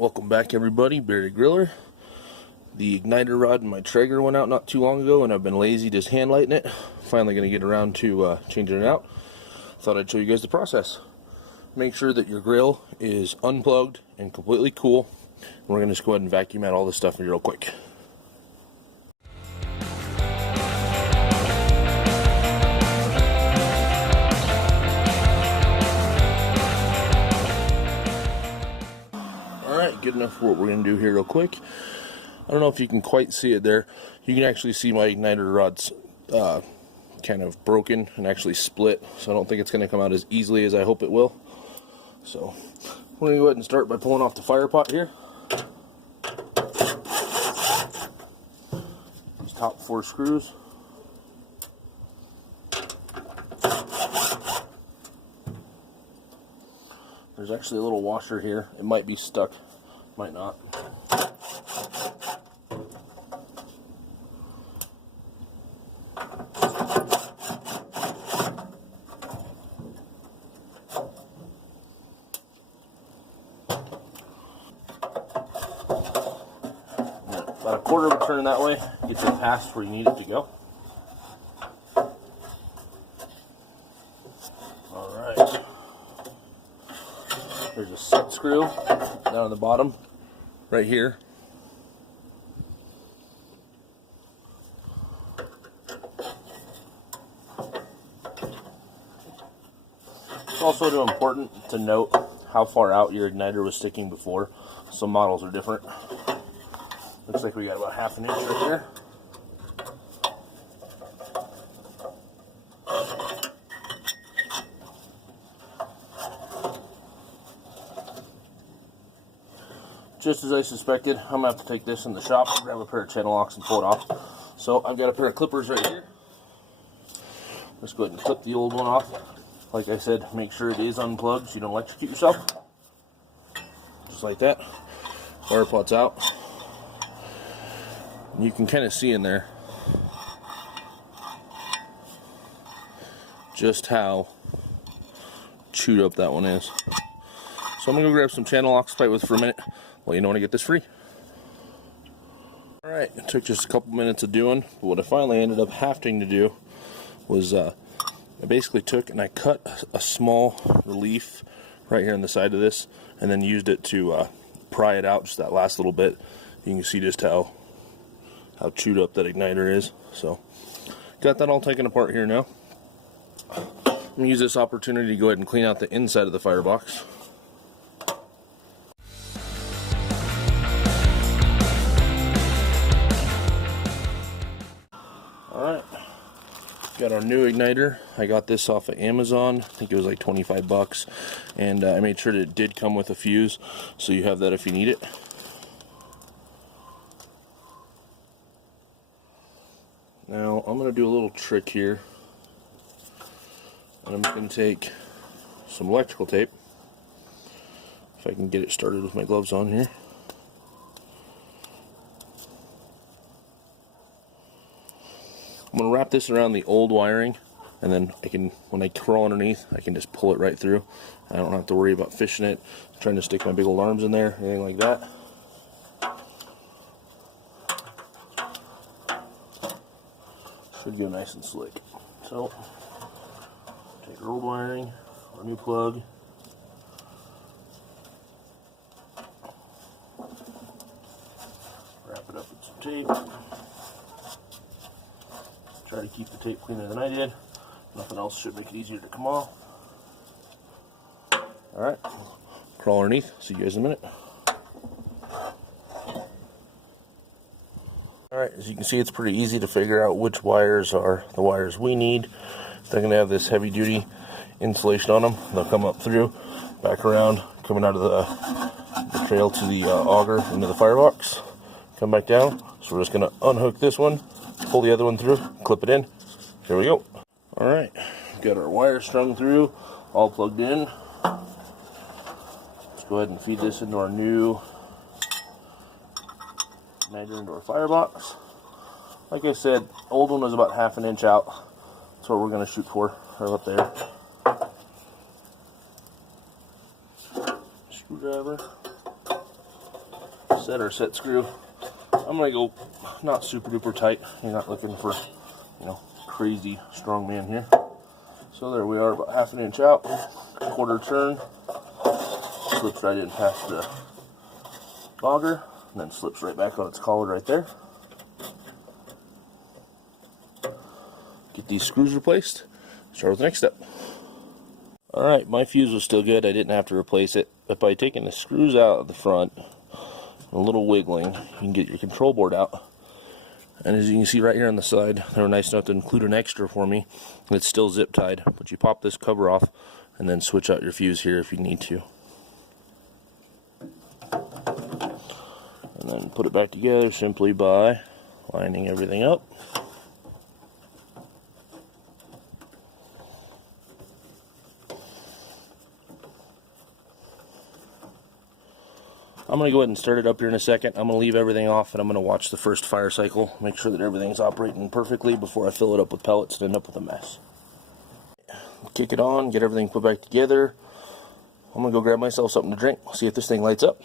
Welcome back everybody, Barry Griller. The igniter rod in my Traeger went out not too long ago and I've been lazy just hand lighting it. Finally going to get around to changing it out. Thought I'd show you guys the process. Make sure that your grill is unplugged and completely cool. And we're going to just go ahead and vacuum out all this stuff real quick. Good enough for what we're going to do here real quick. I don't know if you can quite see it there. You can actually see my igniter rod's kind of broken and actually split, so I don't think it's going to come out as easily as I hope it will. So we're going to go ahead and start by pulling off the fire pot here. These top 4 screws. There's actually a little washer here. It might be stuck. Might not. About a quarter of a turn that way gets it past where you need it to go. Alright. There's a set screw down on the bottom. Right here. It's also important to note how far out your igniter was sticking before. Some models are different. Looks like we got about ½ an inch right here. Just as I suspected, I'm going to have to take this in the shop, grab a pair of channel locks and pull it off. So I've got a pair of clippers right here. Let's go ahead and clip the old one off. Like I said, make sure it is unplugged so you don't electrocute yourself. Just like that. Wire pot's out. And you can kind of see in there just how chewed up that one is. So I'm going to go grab some channel locks, fight with for a minute. Well, you know when I get this free. Alright, it took just a couple minutes of doing, but what I finally ended up having to do was I basically took and I cut a small relief right here on the side of this and then used it to pry it out just that last little bit. You can see just how chewed up that igniter is. So got that all taken apart here now. I'm going to use this opportunity to go ahead and clean out the inside of the firebox. Alright, got our new igniter. I got this off of Amazon. I think it was like 25 bucks. And I made sure that it did come with a fuse, so you have that if you need it. Now, I'm going to do a little trick here. And I'm going to take some electrical tape. If I can get it started with my gloves on here. I'm going to wrap this around the old wiring, and then I can, when I crawl underneath, I can just pull it right through. I don't have to worry about fishing it, trying to stick my big old arms in there, anything like that. Should go nice and slick. So, take our old wiring, our new plug. Wrap it up with some tape. Try to keep the tape cleaner than I did. Nothing else should make it easier to come off. Alright, crawl underneath. See you guys in a minute. Alright, as you can see, it's pretty easy to figure out which wires are the wires we need. They're going to have this heavy duty insulation on them. They'll come up through, back around, coming out of the trail to the auger into the firebox. Come back down. So we're just going to unhook this one, pull the other one through, clip it in. Here we go. Alright, got our wire strung through, all plugged in. Let's go ahead and feed this into our new igniter into our firebox. Like I said, old one was about ½ an inch out. That's what we're going to shoot for, right up there. Screwdriver. set our set screw. I'm going to go not super duper tight. You're not looking for, you know, crazy strong man here. So there we are, about 1/2 inch out, 1/4 turn, slips right in past the auger, and then slips right back on its collar right there. Get these screws replaced, start with the next step. Alright, my fuse was still good, I didn't have to replace it, but by taking the screws out of the front, a little wiggling, you can get your control board out. And as you can see right here on the side, they were nice enough to include an extra for me. It's still zip tied, but you pop this cover off and then switch out your fuse here if you need to. And then put it back together simply by lining everything up. I'm going to go ahead and start it up here in a second. I'm going to leave everything off and I'm going to watch the first fire cycle, make sure that everything's operating perfectly before I fill it up with pellets and end up with a mess. Kick it on, get everything put back together. I'm going to go grab myself something to drink, see if this thing lights up.